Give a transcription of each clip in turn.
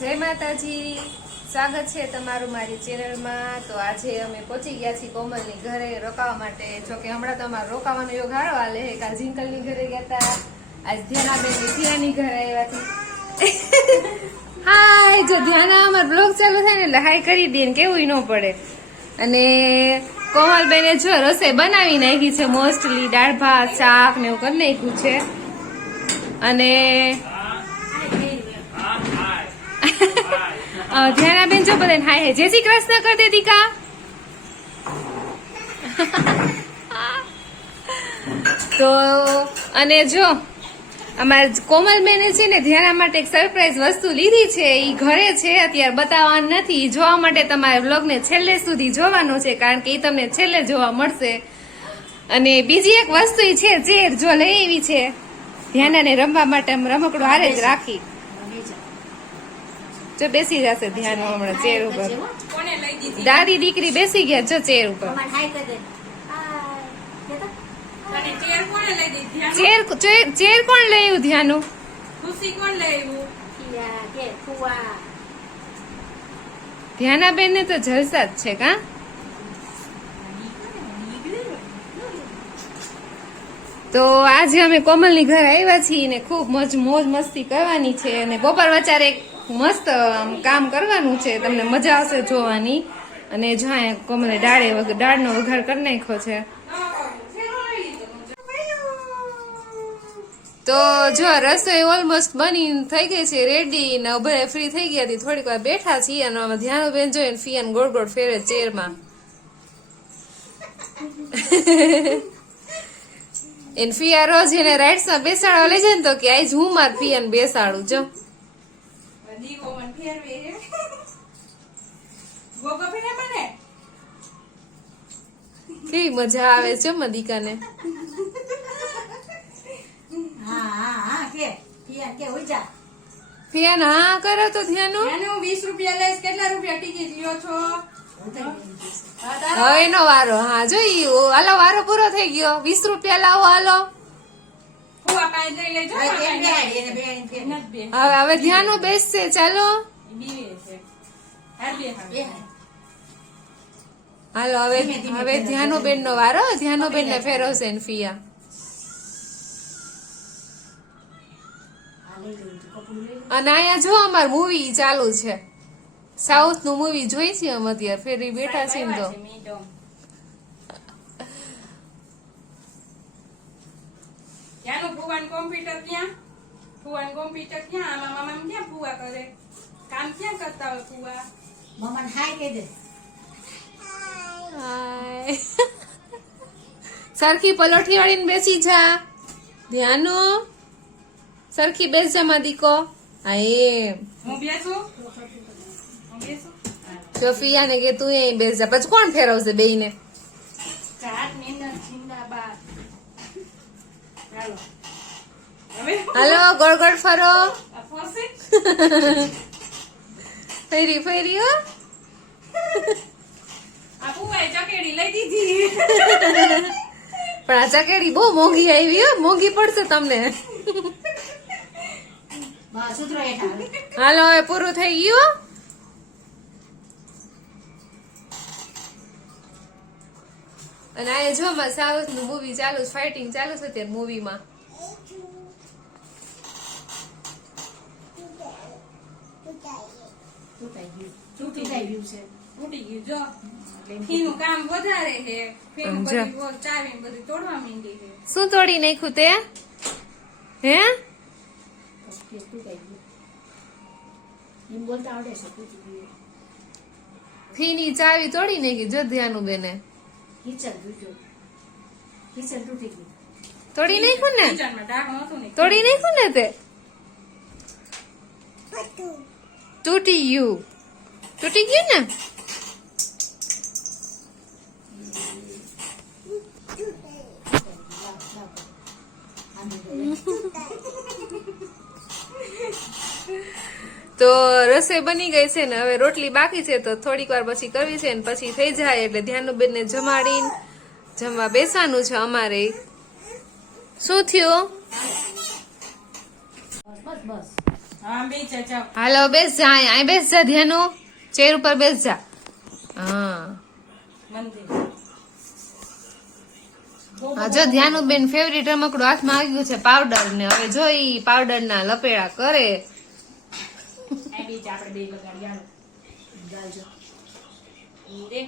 જય માતાજી, સ્વાગત છે તમારું મારી ચેનલમાં। તો આજે અમે પહોંચી ગયા છીએ કોમલની ઘરે રોકાવા માટે। જોકે હમણાં તો અમારે રોકાવાનો યોગ હારો હાલે છે। કાલ જીંકલની ઘરે ગયા હતા, આજ ધ્યાનાબેન ધ્યાની ઘરે આવ્યા હતા। હાય, જો ધ્યાના અમારો બ્લોગ ચાલુ થાય ને એટલે હાય કરી દે ને કેવું ન પડે। અને કોમલબેને જો રસોઈ બનાવી નાખી છે, મોસ્ટલી દાળ ભાત શાક ને એવું કરી નાખ્યું છે। અને ધ્યાનાબેન જો બધાને હાય જય શ્રી કૃષ્ણ કરી દે દીકા। તો અને જો અમારે કોમલબેને છે ને ધ્યાના માટે એક સરપ્રાઈઝ વસ્તુ લીધી છે, ઈ ઘરે છે અત્યારે બતાવવાનું નથી, જોવા માટે તમારે વ્લોગને છેલ્લે સુધી જોવાનો છે, કારણ કે ઈ તમને છેલ્લે જોવા મળશે। અને બીજી એક વસ્તુ ઈ છે ચેર, જો લઈ આવી છે ધ્યાનાને રમવા માટે, રમકડું હારે જ રાખી, જો બેસી જશે ધ્યાન હમણાં ચેર ઉપર। દાદી દીકરી બેસી ગયા જો ચેર ઉપર। ચેર કોણ લઈ આવ્યું ધ્યાનું? ધ્યાનાબેન ને તો જલસા જ છે કા? તો આજે અમે કોમલની ઘરે આવ્યા છીએ ને ખૂબ મોજ મસ્તી કરવાની છે, અને બપોર વચારે મસ્ત કામ કરવાનું છે, તમને મજા આવશે જોવાની। અને જો કોમલે દાળનો વઘાર કરી નાખ્યો છે। તો જો રસોઈ ઓલમોસ્ટ બની થઈ ગઈ છે, રેડી ને બધા ફ્રી થઈ ગયા હતી, થોડીક વાર બેઠા છીએ અને અમે ધ્યાન બેન જોઈને ફિયાન ગોળ ગોળ ફેરે ચેરમાં। એને ફિયા રોજ એને રાઈટ્સ માં બેસાડવા લઈ જાય ને તો કે આજ હું માર ફિયાને બેસાડું જો। કેવી મજા આવે છે મદિકાને। ફિયાન હા કરો તો ધ્યાનું 20 રૂપિયા લઈશ, કેટલા રૂપિયા ટિકિટ લ્યો છો? હવે એનો વારો, હા જોઈ હાલો વારો પૂરો થઈ ગયો, 20 રૂપિયા લાવો હાલો। હવે ધ્યાનું બેસશે ચાલો હાલો। હવે ધ્યાનુબેન નો વારો, ધ્યાનુબેન ને ફેરવશે ને ફિયા। અને અહીંયા જો અમાર મૂવી ચાલુ છે, સાઉથ નું મૂવી જોઈ છે અમે અત્યારે, ફેરી બેઠા છે ને તો કોમ્પ્યુટર ક્યાં? ફુવાનું કોમ્પ્યુટર ક્યાં? આમાં મામા ક્યાં ફુવા કરે? કામ ક્યાં કરતા હોય ફુવા? મમ્મા હાય કહી દે। હાય સરખી પલોઠી વાળીને બેસી જા ધ્યાનો, સરખી બેસ જા માદીકો। હા એમ હું બેસું? સોફિયા ને કે તું અહીં બેસ જા, પછી કોણ ફેરવશે બેયને? હાલો ગોળ ગોળ ફરો, ફેરી ફેરી હો। ચકેડી લઈ દીધી પણ આ ચકેડી બહુ મોંઘી આવી હો, મોંઘી પડશે તમને। હાલો હવે પૂરું થઈ ગયું। અને આ જો સાઉથ નું મૂવી ચાલુ, ફાઇટિંગ ચાલુ છે અત્યારે મૂવીમાં। તૂટી ગયું જો, ફીનું કામ વધારે છે, ફીનું બધી ચાવી બધી તોડવા માંડી છે। શું તોડી નાખ્યું તે? હે ફીની ચાવી તોડી નાખી જો ધ્યાનું બેને। તોડી નાખ્યું ને, તોડી નાખ્યું ને તે, તૂટી ગયું ને। તો રસોઈ બની ગઈ છે ને હવે રોટલી બાકી છે, તો થોડીક વાર પછી કરવી છે ને પછી થઈ જાય એટલે ધ્યાનુબેન ને જમાડીને જમવા બેસવાનું છે અમારે। શું થયું? હા બે જાઓ. હાલો બેસ જા, અહીં બેસ જા ધ્યાનો, ચેર ઉપર બેસ જા. હા મંદિર હા, જો ધ્યાનું બેન ફેવરિટ રમકડું હાથમાં આવી ગયું છે પાવડર ને. હવે જો ઈ પાવડર ના લપેડા કરે. આ બે આપણે બે લગાડી હાલો. ગાલજો ઈ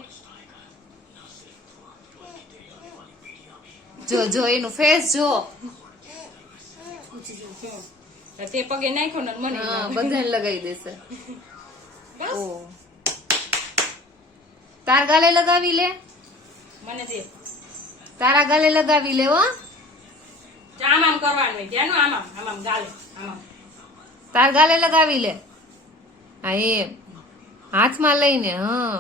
જો જો એનું ફેસ જો. રે તે પગે નાખ્યો ને મને હા, બધાને લગાવી દેશે. ઓ તાર ગાલે લગાવી લે, મને દે. તારા ગાલે લગાવી લે હો. આમ આમ કરવાનું હોય ધ્યાન આમ આમ આમ આમ ગાલે આમ આમ તાર ગાલે લગાવી લે. હા એમ હાથમાં લઈને. હા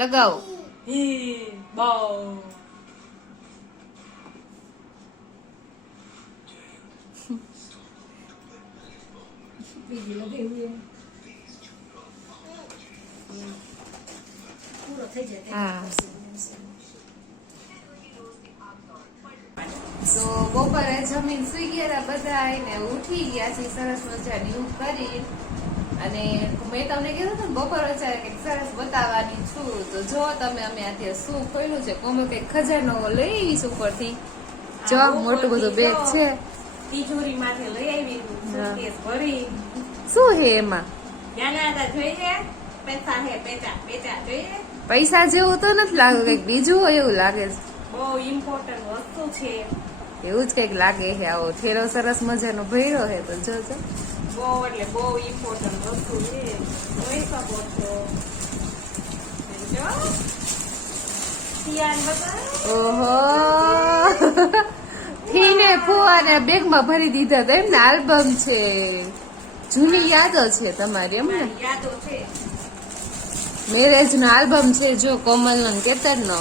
લગાવો. હે બહુ હા તો બપોરે જમીન સુઈ ગયા બધા ને ઉઠી ગયા છે સરસ મજાની ઊંઘ કરી. અને મેં તમને કીધું હતું ને બપોર વચ્ચે કંઈક સરસ બતાવવાની છું. તો જો તમે અમે અત્યારે શું ખોલ્યું છે, કોમો કંઈક ખજાનો લઈ આવીશ ઉપરથી. જો મોટું બધું બેગ છે. તિજોરી માંથી લઈ આવી સુટકેસ ભરી. શું હે એમાં? ત્યાંના હતા જોઈએ પૈસા હે પેચા પેચા જોઈએ. પૈસા જેવું તો નથી લાગ્યું, કંઈક બીજું હોય એવું લાગે છે. બહુ ઇમ્પોર્ટન્ટ વસ્તુ છે. એવું જ કંઈક લાગે છે. આવો ઠેરો સરસ મજાનો ભર્યો છે તો જોજો. બહુ એટલે બહુ ઇમ્પોર્ટન્ટ વસ્તુ છે. જોઈ શકો છો. જો સિયાન બતાવો. ઓહો થીને ફુવાને બેગમાં ભરી દીધા હતા એમને. આલ્બમ છે, જૂની યાદો છે તમારી એમ ને. યાદો છે. મેરેજ નો આલ્બમ છે જો કોમલ નો કેતન નો.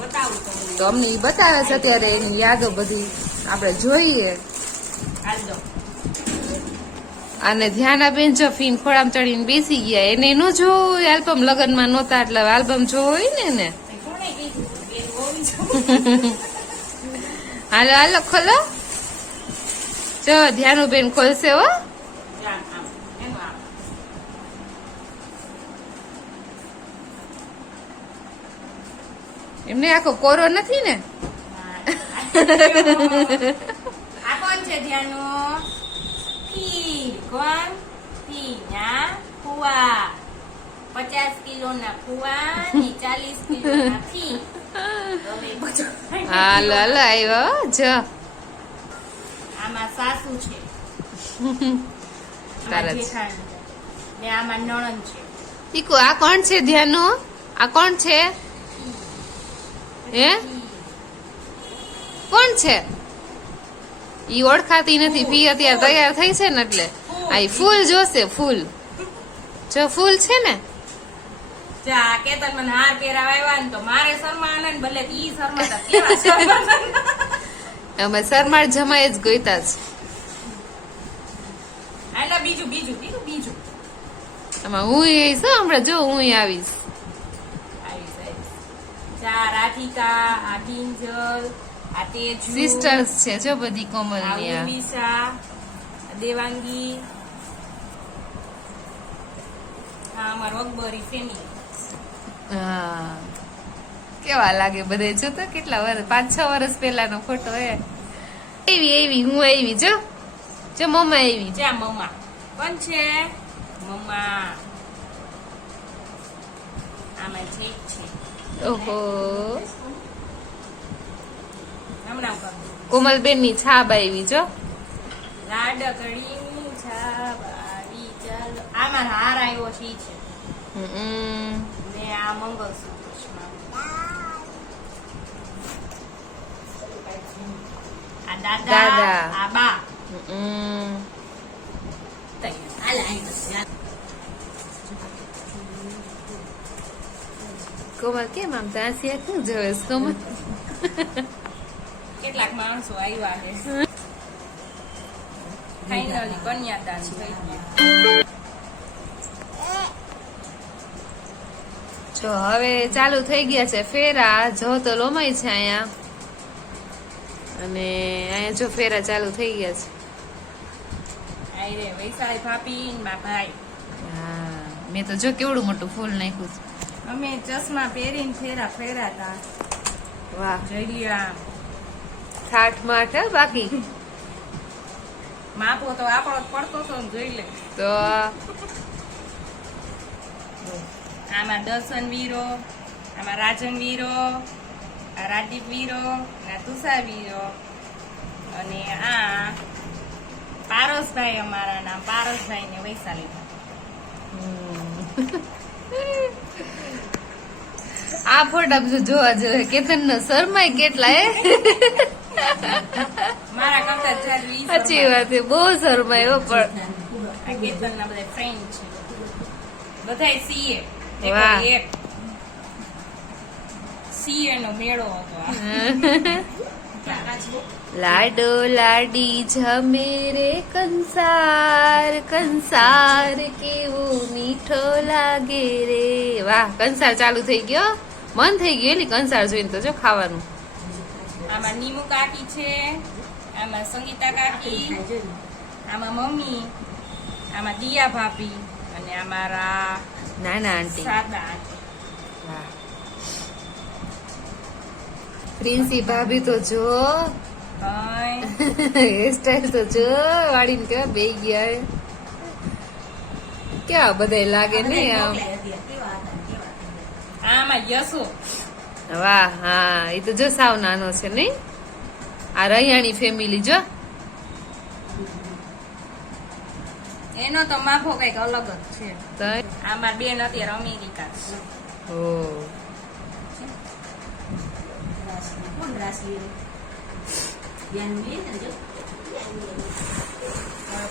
બતાવું તમને. તો અમને ઈ બતાવે છે અત્યારે એની યાદો બધી આપણે જોઈએ. હાલ દો. અને ધ્યાનાબેન જો ફીન ખોળામાં ચડીને બેસી ગયા. એને નો જોવું આલ્બમ, લગ્નમાં નહોતા એટલે આલ્બમ જોવો હોય ને એને. કોણે કીધું એ હોવી હાલો હાલો ખોલો. જો ધ્યાનુબેન ખોલશે હો. જાન આમ એનું આમ. એમને આખો કોરો નથી ને. આ કોણ છે ધ્યાનો? ફી કોણ? ફી ના ફુવા. 50 કિલોના ફુવા ની 40 કિલોના ફી. તમે બધું હાલો હાલો આવ્યો જો. આમાં સાસુ છે. તારા આમાં જ. જેઠાણી ને આમાં નણંદ છે. ઈકો આ કોણ છે ધ્યાનો? આ કોણ છે? હે કોણ છે? ઈ ઓળખાતી નથી. ફી અત્યારે તૈયાર થઈ છે ને એટલે આ ઈ ફૂલ જોશે. ફૂલ જો ફૂલ છે ને. જા કેતન મને હાર પહેરાવ્યા ને તો મારે શરમાના ને ભલે ઈ શરમાતા કેવા શરમાતા. અમે સરમાળ જમાય જ ગઈતા જ. આના બીજું બીજું બીજું બીજું આમાં હું આવીશ હો, હમણાં જો હું આવીશ. આવીશ આવીશ. જા રાધિકા, આ કિંજલ, આ તેજુ, સિસ્ટર્સ છે જો બધી આ કોમલની. આ ઉર્વિશા, આ દેવાંગી, આ અમારો અકબરી ફેમિલી. હા કેવા લાગે બધે જો તો કેટલા વર્ષ 5-6 વર્ષ પહેલાનો ફોટો હે. એવી હું આવી જો જો મમ્મા આવી. જા મમ્મા કોણ છે? મમ્મા આમાં છે ઓહો હમણાં કર કોમલબેન ની છાપ આવી જો. લાડકડીની છાબાડી ચાલો. આમાં હાર આવ્યો છે ઈ છે ને આ મંગળસૂત્ર છે આ દાદા દાદા. આ બા. હમ. હાલ આવી બસ. કોમલ કેમ આમ તાંસી શું જોવે છે કોમલ? કેટલાક માણસો આવ્યા છે. ફાઇનલી કન્યાદાન થઈ ગયું. જો હવે ચાલુ થઈ ગયા છે ફેરા. જો તો લોમાય છે અહીંયા. અને અહીંયા જો ફેરા ચાલુ થઈ ગયા છે. આયરે વૈશાલી ભાભી ને મારા ભાઈ. હા મેં તો જો કેવડું મોટું ફૂલ નાખ્યું છે. અમે ચશ્મા પહેરીને ફેરા હતા. વાહ જઈયા ઠાઠ માઠ હે બાકી માપો તો આપણો જ પડતો તો ને જોઈ લે. તો આમાં દર્શન વીરો, આમાં રાજન વીરો, આ રાજીવ વીરો, આ તુષાર વીરો અને આ પારસભાઈ અમારા નામ પારસભાઈ ને વૈશાલી. આ ફોટા બધું જોવા જોઈએ. કેતન નો શરમાય કેટલા હે મારા કરતા જાજુ ઈ સાચી વાત છે, બહુ શરમાય હો. પણ આ કેતનના બધા ફ્રેન્ડ છે, બધાય સીએ. વાહ. એક સીએ નો મેળો હતો આ. લાડો લાડી જમે રે કંસાર, કંસાર કેવો મીઠો લાગે રે. વાહ કંસાર ચાલુ થઈ ગયો, મન થઈ ગયું એલી કંસાર જોઈને તો જો ખાવાનું. આમાં નીમુ કાકી છે, આમાં સંગીતા કાકી, આમાં મમ્મી, આમાં દિયા ભાભી અને અમારા નાના આંટી. સાદા આંટી. વાહ પ્રિન્સી ભાભી તો જો હેરસ્ટાઈલ તો જો વાળીને કેવા બે ગયા હે. કેવા બધા લાગે ને આમ. આમાં યશો. વાહ હા એ તો જો સાવ નાનો છે નઈ. આ રૈયાણી ફેમિલી જો એનો તો માફો કઈક અલગ જ છે. તો આમાં બેન અત્યારે અમેરિકા છે. ઓ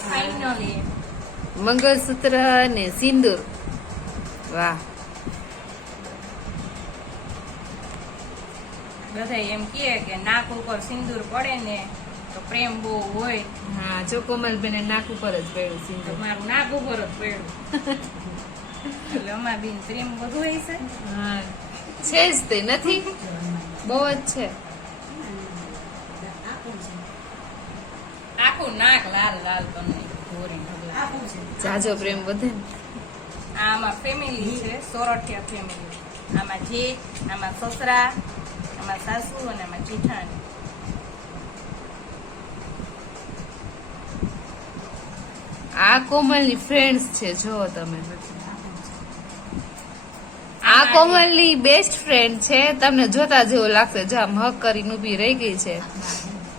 ફાઇનલી મંગળસૂત્ર ને સિંદૂર. વાહ બધા એમ કે નાક ઉપર સિંદૂર પડે ને તો પ્રેમ બહુ હોય. હા જો કોમલબેન નાક ઉપર જ પડ્યું તો સિંદૂર. મારું નાક ઉપર જ પડ્યું. એટલે અમાર બેન પ્રેમ બધું હોય છે. હા છે જ તે નથી બહુ જ છે. આખું નાક લાલ લાલ કરી નાખ્યું, ધોરી. જાજો પ્રેમ વધે ને. આમાં ફેમિલી છે, સોરઠિયા ફેમિલી. આમાં જેઠ, આમાં સસરા, આમાં સાસુ અને આમાં જેઠાણી. આ કોમલની ફ્રેન્ડ્સ છે જો તમે. આ કોમલની બેસ્ટ ફ્રેન્ડ છે. તમને જોતા જેવું લાગશે. જો આમ હક કરીને ઉભી રહી ગઈ છે.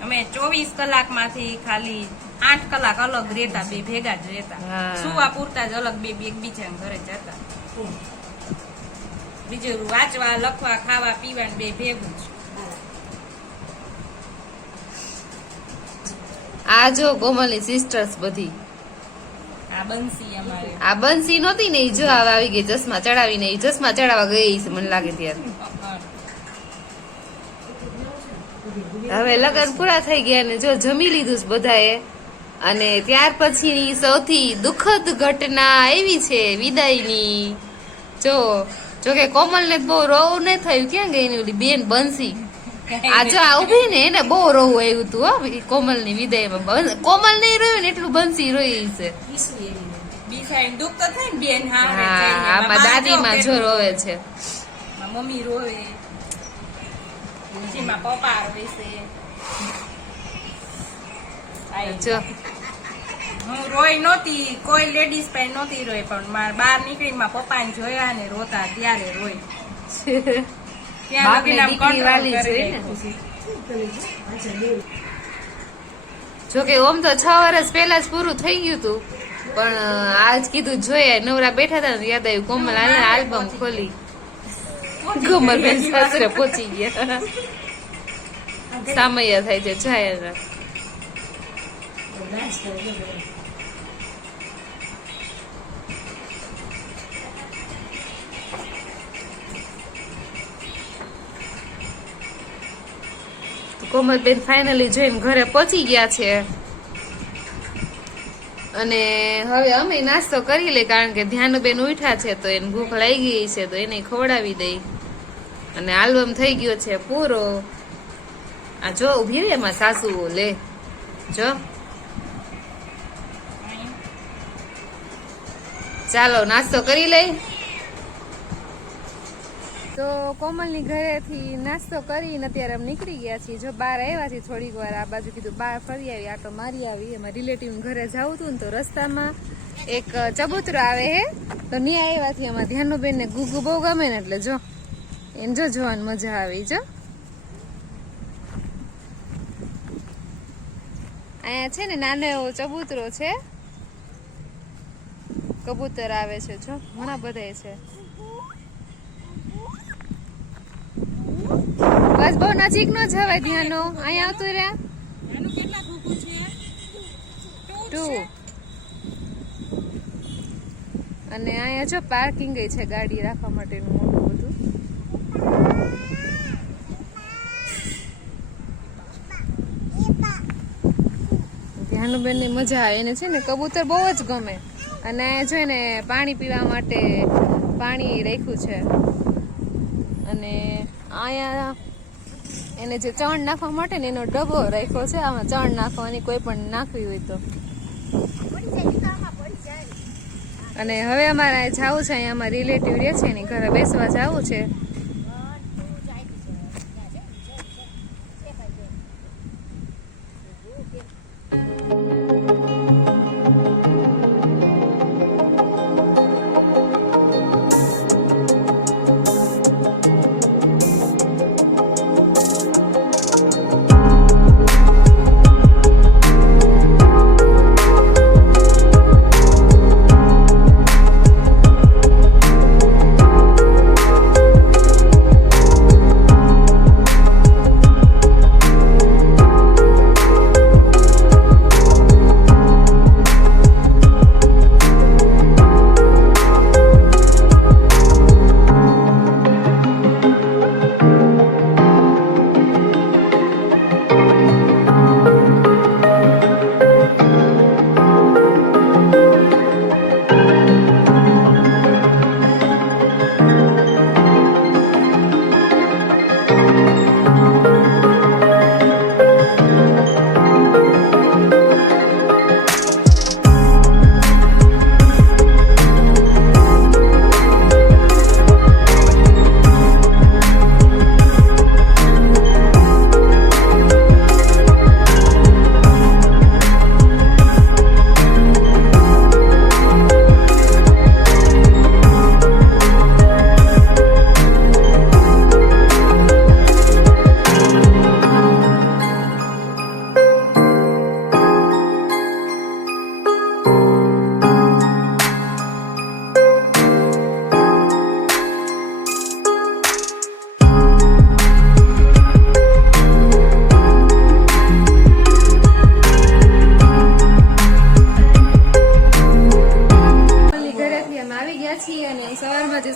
અમે 24 કલાકમાંથી ખાલી 8 કલાક અલગ રહેતા, બે ભેગા જ રહેતા. હા. સુવા પૂરતા જ અલગ બે એકબીજાના ઘરે જતા. બીજું વાંચવા, લખવા, ખાવા, પીવાનું બે ભેગું જ. આ જો કોમલની સિસ્ટર્સ બધી. આ બંસી અમારે. આ બંસી નહોતી ને ઈ જો હવે આવી ગઈ ચશ્મા ચડાવીને. ઈ ચશ્મા ચડાવવા ગઈ છે મને લાગે ત્યારે. હવે લગ્ન પૂરા થઈ ગયા ને જો જમી લીધું છે બધાએ. અને ત્યાર પછી સૌથી દુઃખદ ઘટના એવી છે વિદાયની. જો કે કોમલને બહુ રોવું નહીં થયું. ક્યાં ગઈ ને ઓલી બેન બંસી. આ જો આ ઉભી ને એને બહુ રોવું આવ્યું હતું હો કોમલની વિદાયમાં. કોમલ નહીં રોયું ને એટલું બંસી રોઈ છે. બીસાઈને દુઃખ તો થાય ને બેન. હા આમાં દાદીમાં જો રોવે છે. મમ્મી રોવે, જેમાં પપ્પા રોવે છે. જો હું રોઈ નહોતી, કોઈ લેડીઝ પાસે નહોતી રોઈ, પણ મારે બહાર નીકળીને મારા પપ્પાને જોયા ને રોતા ત્યારે રોઈ. ત્યાં બાપને લગીને આમ દીકરી control વાલી કરી જોઈ ને. રાખ્યું. જોકે ઓમ તો 6 વર્ષ પહેલા જ પૂરું થઈ ગયું હતું. પણ આજ કીધું જોઈએ નવરા બેઠા હતા ને યાદ આવ્યું કોમલ આને આલ્બમ ખોલી. કોમલ બેન સાસરે પહોંચી ગયા. સામૈયા થાય છે જાય. કોમલબેન ફાઇનલી જોઈને ઘરે પહોંચી ગયા છે. અને હવે અમે નાસ્તો કરી લે કારણ કે ધ્યાનુબેન ઉઠ્યા છે તો એને ભૂખ લાગી ગઈ છે તો એને ખવડાવી દઈ. અને આલ્બમ થઈ ગયો છે પૂરો. આ જો ઉભી રે એમાં સાસુ લે જો ચાલો નાસ્તો કરી લઈ. તો કોમલની ઘરેથી નાસ્તો કરીને અત્યારે અમે નીકળી ગયા છીએ. જો બહાર આવ્યા છીએ થોડીક વાર આ બાજુ, કીધું બહાર ફરી આવી, આટો મારી આવી. એમાં રિલેટિવ ઘરે જવું હતું ને તો રસ્તામાં એક ચબૂતરો આવે હે તો ત્યાં આવ્યા છીએ. એમાં ધ્યાનુબેન ને ગુગુ બહુ ગમે ને એટલે જો એને જો જોવાની મજા આવી. જો અહીંયા છે ને નાનો એવો ચબૂતરો છે, કબૂતર આવે છે, જો ઘણા બધા છે. બસ બહુ નજીક નો જવાય ધ્યાનો, અહીંયા આવતું રે. આનું કેટલા ઘૂઘું છે? 2 અને અહીંયા જો પાર્કિંગ છે ગાડી રાખવા માટેનું મોટું બધું. ધ્યાનુબેન ની મજા આવે, એને છે ને કબૂતર બહુ જ ગમે. અને અહીંયા જો ને પાણી પીવા માટે પાણી રાખ્યું છે. અને અહીંયા એને જે ચણ નાખવા માટે ને એનો ડબ્બો રાખ્યો છે. આમાં ચણ નાખવાની કોઈ પણ નાખવી હોય તો. અને હવે અમારે જવું છે, અહીંયા અમારા રિલેટિવ રહે છે એની ઘરે બેસવા જવું છે.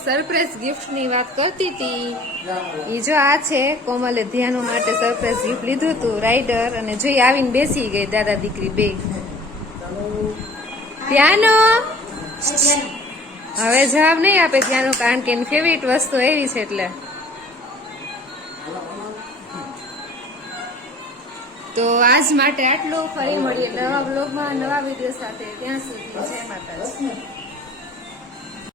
સરપ્રાઈઝ ગિફ્ટ ની વાત કરતી હતી. એ જો આ છે, કોમલે ધ્યાનો માટે સરપ્રાઈઝ ગિફ્ટ લીધું હતું, રાઈડર. અને જોઈ આવીને બેસી ગઈ દાદા દીકરી બે. ધ્યાનો હવે જવાબ નહીં આપે ધ્યાનો, કારણ કે એની ફેવરિટ વસ્તુ એવી છે એટલે. તો આજ માટે આટલું. ફરી મળીએ નવા બ્લોગમાં નવા વિડીયો સાથે. ત્યાં સુધી જય માતાજી.